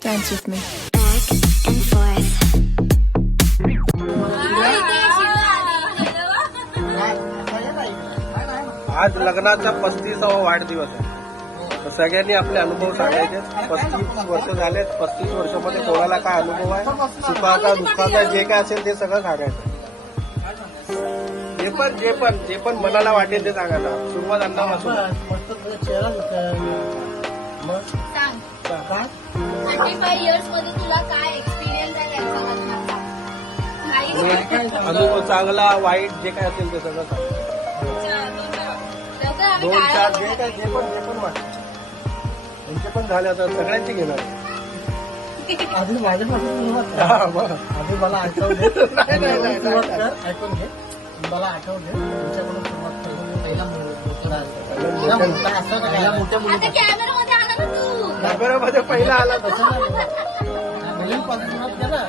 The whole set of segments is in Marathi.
Dance with me. back and forth. आज लग्नाचा पस्तीसावा वाढदिवस आहे. तर सगळ्यांनी आपले अनुभव सांगायचे. पस्तीस वर्ष झालेत. पस्तीस वर्षामध्ये कोणाला काय अनुभव आहे? सुखाचा दुःखाचा जे काय असेल ते सगळं सांगायचं. जे पण जे पण जे पण मनाला वाटेल ते सांगायचं. सुरुवात अन्नापासून. थर्टी फाय इयर्समध्ये तुला काय एक्सपिरियन्स आहे त्यांचा लग्नाचा नाही आणि अनुभव चांगला वाईट जे काय असेल ते सगळं सांग. लवकर आम्ही दोन चार जे काय जे पण जे पण वाटत त्यांचे पण झाले आता सगळ्यांचे घेणार. आधी माझ्यापासून सुरुवात कर. हा, मग. आधी मला आठवू दे नाही, नाही, नाही, सुरुवात नाही. कर ऐकून घे. मला आठवू दे तुमच्याकडून सुरुवात कर. पहिला मुलगा पहिला पहिला मोठा असं काय? मोठ्या आता कॅमेरा मध्ये आला ना तू. कॅमेरामध्ये पहिला आला तर तसं नाही मुलींपासून सुरुवात कर ना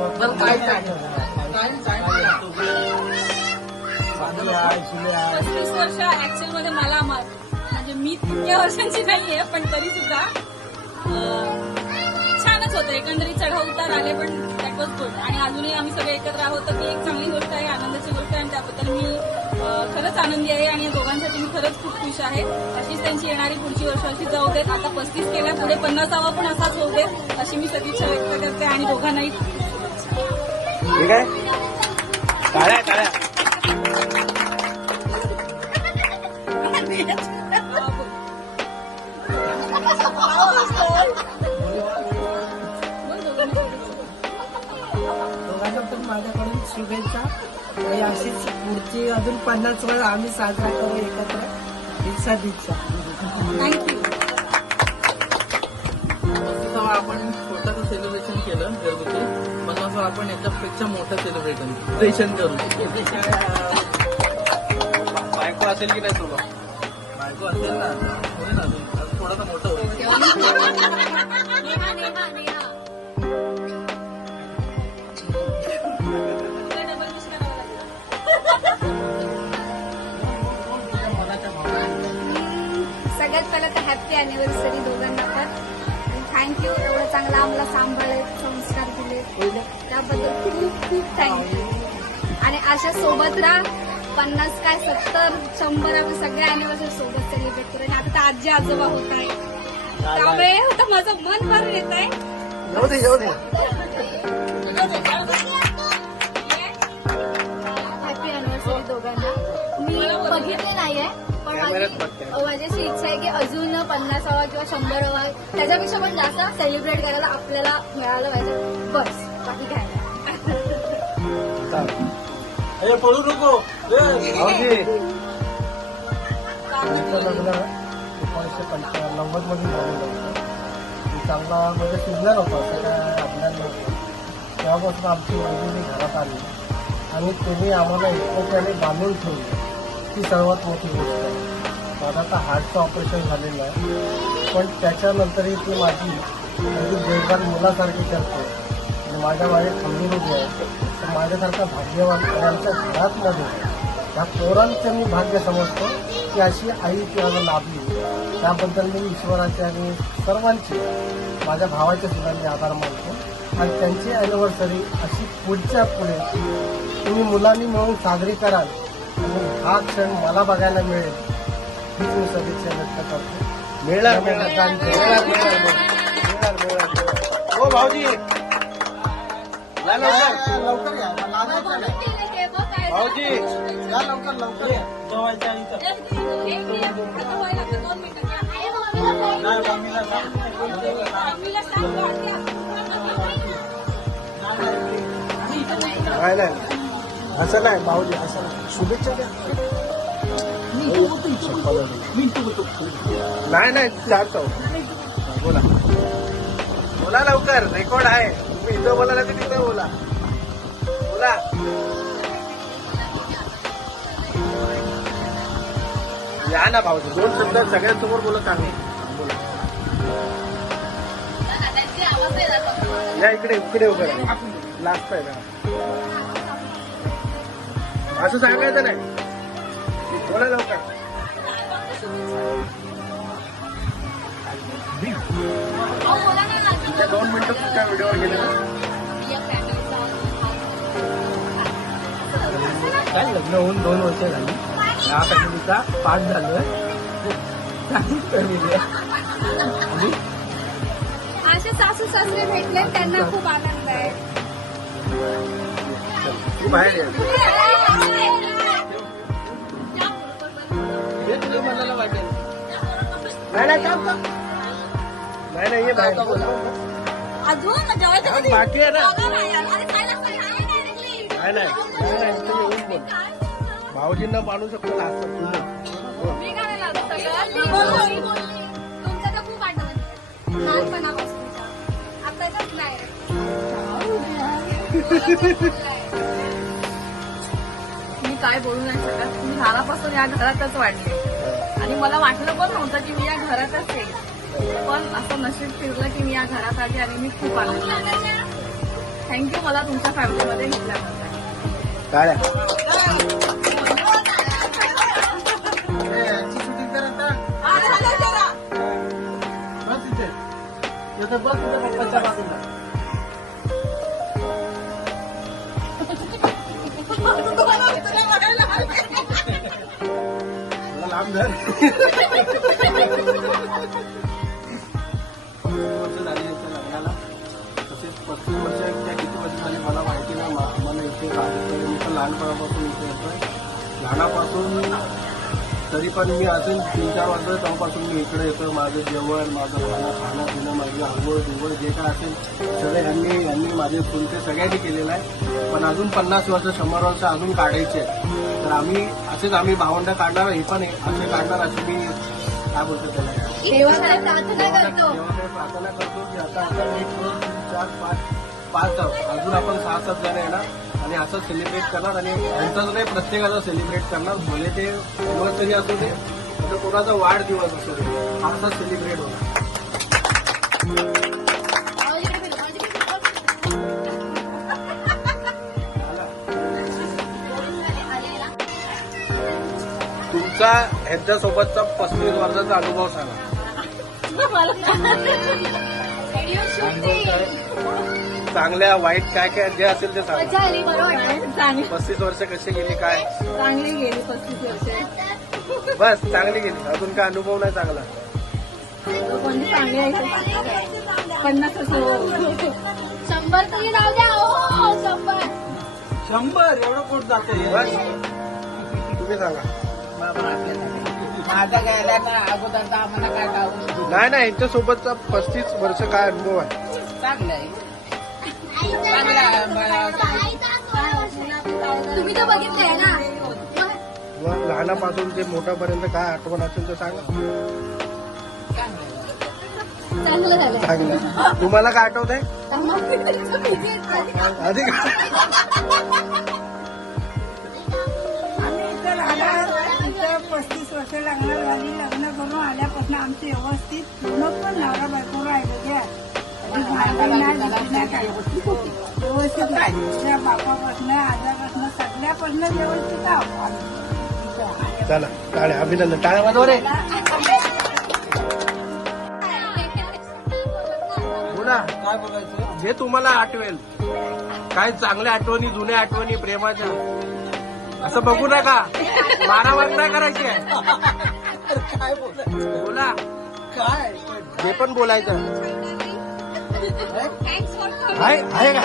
परत पस्तीस वर्ष ऍक्च्युअलमध्ये मला मा- म्हणजे मी तितक्या वर्षांची नाहीये पण तरी सुद्धा छानच होतं. एकंदरीत चढाव उतार आले पण दॅट वॉज गुड आणि अजूनही आम्ही सगळे एकत्र आहोत तर ती एक चांगली गोष्ट आहे आनंदाची गोष्ट आहे आणि त्याबद्दल मी खरंच आनंदी आहे आणि या दोघांसाठी मी खरंच खूप खुश आहे. अशीच त्यांची येणारी पुढची वर्ष अशी जाऊ देत. आता पस्तीस केल्या पुढे पन्नासावा पण असाच होऊ देत अशी मी सदिच्छा व्यक्त करते आणि दोघांनाही ठीक आहे? दोघांना पण माझ्याकडून शुभेच्छा. आणि अशीच पुढची अजून पन्नास वेळा आम्ही साजरा करू एकत्र. दीक्षा दीक्षा. आपण छोटंसं सेलिब्रेशन केलं घरगुती. पन्नासावा आपण याच्यापेक्षा मोठं सेलिब्रेशन करू. बायको असेल की नाही तुला? बायको असेल ना. थोडं मोठं सगळ्यात पहिलं तर हॅपी अॅनिव्हर्सरी दोघांना पण. थँक्यू एवढं चांगला आम्हाला सांभाळले संस्कार दिले. त्याबद्दल खूप खूप थँक्यू आणि अशा सोबत राहा. पन्नास काय सत्तर शंभर आम्ही सगळे अॅनिव्हर्सरी सोबत सेलिब्रेट करू आणि आता तर आजी आजोबा होत आहे त्यामुळे आता माझं मन भरून येत आहे. येऊ दे येऊ दे. हॅपी अॅनिव्हर्सरी दोघांना. मी बघितले नाहीये पण माझी बघते. माझी अशी इच्छा आहे की अजून पन्नासावा किंवा शंभरावा त्याच्यापेक्षा पण जास्त सेलिब्रेट करायला आपल्याला मिळालं पाहिजे. बस बाकी काय. अरे पळू नको एकोणीसशे पंचावन्न नव्वद चांगला म्हणजे सिग्नल होता तेव्हापासून आमची मुलगी घरात आली आणि तुम्ही आम्हाला एकट्याने बांधून ठेवली ती सर्वात मोठी गोष्ट आहे माझं आता हार्टचं ऑपरेशन झालेलं आहे पण त्याच्यानंतरही ती माझी अगदी देखभाल मुलासारखी करते आणि माझ्या माझे खंबीर उभी आहे माझ्यासारखा भाग्यवान आमच्या घरातमध्ये ह्या पोरांचं मी भाग्य समजतो की अशी आई तिला लाभली. त्याबद्दल मी ईश्वराचे आणि सर्वांचे माझ्या भावाचे सुद्धा मी आभार मानतो. आणि त्यांची अॅनिव्हर्सरी अशी पुढच्या पुढे तुम्ही मुलांनी मिळून साजरी कराल. आणि हा क्षण मला बघायला मिळेल. हीच मी सदिच्छा व्यक्त करतो. मिळणार मिळणार. मिळणार मिळणार मिळणार. हो भाऊजी. या लवकर लवकर या. हे काय भाऊजी या लवकर लवकर या. जवळच्या इथं. एक मिनिट, आता व्हायला लागलं दोन मिनिटं. आहे मम्मीला पण. मम्मीला सांग गं, आत्या. नाही नाही. असं नाही भाऊजी असं नाही. शुभेच्छा द्या. नाही नाही चालतो. बोला. बोला लवकर रेकॉर्ड आहे. तुम्ही इथं बोला ना तिथं बोला. बोला. या ना भाऊ दोन शब्द सगळ्यांसमोर बोलत आम्ही या इकडे इकडे वगैरे राहा. लास्ट आहे ना. असं सांगायचं नाही. बोला लवकर. दोन मिनिटं तुमच्या व्हिडिओवर गेले. काय लग्न होऊन दोन वर्ष झाली? या फॅमिलीचा चांगली फॅमिली आहे आणि? असे सासू सासरे भेटले त्यांना खूप आनंद आहे. तू बाहेर हे मनाला वाटेल. नाही नाही बाहेर. अजून जेवायचं कधी? बाकी आहे ना बघा ना यार. अरे खायला काय आहे directly? नाही नाही नाही, नाही तुम्ही येऊन बोल भाऊजींना मानू शकतो बोल. मी काय नाही लावत सगळं. मी बोलली, मी बोलली. तुमचं तर खूप आठवण लहानपणापासूनच्या आताच्याच नाही मी काय बोलू नाही शकत मी लहानापासून या घरातच वाढले आणि मला वाटलं पण नव्हतं की मी या घरातच येईल पण असं नशीब फिरलं की मी या घरात आली आणि मी खूप आनंद थँक्यू मला तुमच्या फॅमिलीमध्ये घेतल्याबद्दल बस पप्पाच्या बाजूला लांब धर लहानपणापासून इथे लहानापासून तरी पण मी अजून तीन चार वर्ष तेव्हापासून मी इकडे येतो माझं जेवण माझं खाणं खाणं पिणं माझी आंघोळ बिवळ जे काय असेल सगळे यांनी यांनी माझे चुलते सगळ्यांनी केलेलं आहे. पण अजून पन्नास वर्ष शंभर वर्ष अजून काढायचे. तर आम्ही असेच आम्ही भावंड काढणार हे पण असे काढणार असे मी काय बोलतो त्याला? प्रार्थना करतो. की आता आपण एक दोन चार पाच पाच अजून आपण सहा सात जण येणार. आणि असं सेलिब्रेट करणार आणि यांचाच नाही प्रत्येकाचा सेलिब्रेट करणार भले ते दिवस तरी असू दे तर कोणाचा वाढदिवस असू दे असा सेलिब्रेट होणार. तुमचा ह्यांच्यासोबतचा पस्तीस वर्षाचा अनुभव सांगा. चांगल्या वाईट काय काय जे असेल ते सांगा. मजा आली बरं वाटलं चांगली. पस्तीस वर्ष कशी गेली काय? चांगली गेली पस्तीस वर्षे. बस चांगली गेली. अजून काय अनुभव नाही चांगला? कोणती चांगली आहे? पन्नास वर्ष. शंभर तरी जाऊ द्या. हो शंभर. शंभर? एवढं कोण जाते? बस. तुम्ही सांगा. माझा गेल्या ना अगोदरचा आम्हाला काय गाव नाही नाही यांच्यासोबतचा पस्तीस वर्ष काय अनुभव आहे? चांगलं आहे. तुम्ही तर बघितलंय ना. मग लहानापासून ते मोठ्यापर्यंत काय आठवण असेल तर सांगा. चांगलं झालं चांगलं. तुम्हाला काय आठवत आहे अधिक आम्ही इथं राहणार इथं पस्तीस वर्ष लागणार झाली लग्न करून आल्यापासून आमचे व्यवस्थित दोन व्यवस्थित राहिले त्या बापापासून आजापासून सगळ्यापासून व्यवस्थित आहोत आम्ही. चला टाळ्या अभिनंदन. टाळ्या वाजवा रे. बोला काय बघायचं जे तुम्हाला आठवेल. काय चांगल्या आठवणी जुन्या आठवणी प्रेमाच्या. असं बघू नका. मारामार नाही करायची. आहे. काय बोला. काय? जे पण बोलायचं. आहे आहे का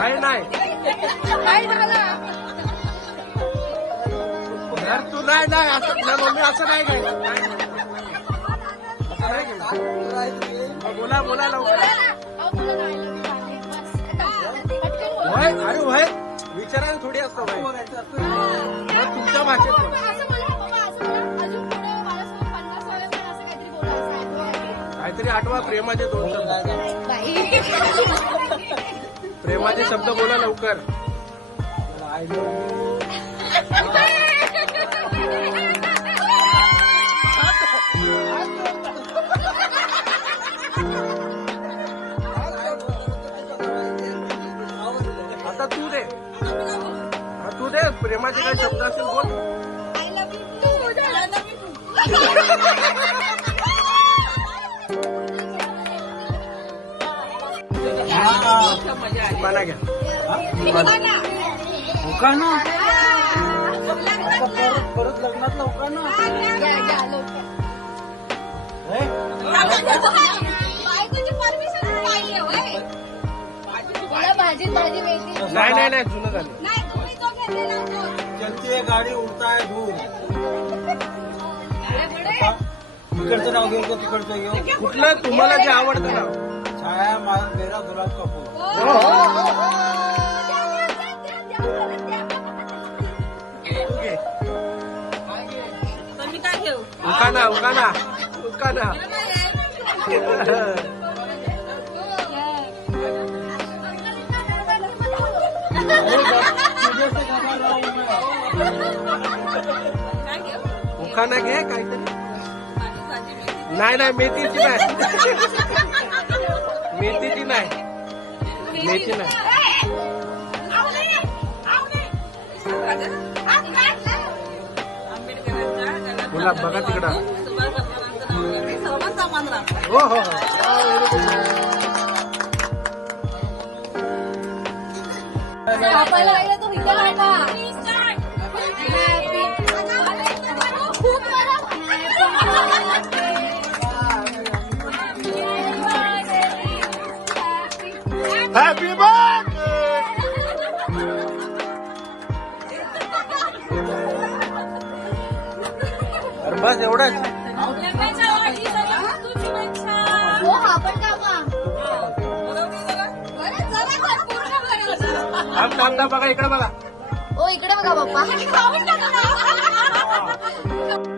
आहे नाही. काय झालं. यार तू नाही नाही असं नाही मम्मी असं नाही काय? असं नाही काय. बोला बोला लवकर. वय अरे वय विचारायला थोडी असतं तुमच्या भाषेत. काहीतरी आठवा प्रेमाचे दोन शब्द. प्रेमाचे शब्द बोला लवकर. आय आता तू दे. तू दे प्रेमाचे काही शब्द असेल बोल. आय लव्ह यू मला घ्या. परत लग्नात लवकर. ना बायकोची परमिशन पाहिजे होय. मला भाजीत भाजी वेगळी नाही नाही नाही जुनं झालं. नाही तुम्ही तो घेतलेला होता. चलती गाडी उडता है धूर. अरे बडे. तिकडचं नाव घेऊ का तिकडचं घेऊ कुठलं? तुम्हाला जे आवडतं ना छाया मा- मेरा गुलाब का फूल उकाना उकाना. उकाना उखाना घे काहीतरी. नाही नाही मेथीची नाही. मेथीची नाही. मेथी नाही. बोला, बघा तिकडं. हो हो हो. पूर्ण करा. थांब थांब थांब, बघा इकडे बघा. ओ इकडे बघा पप्पा.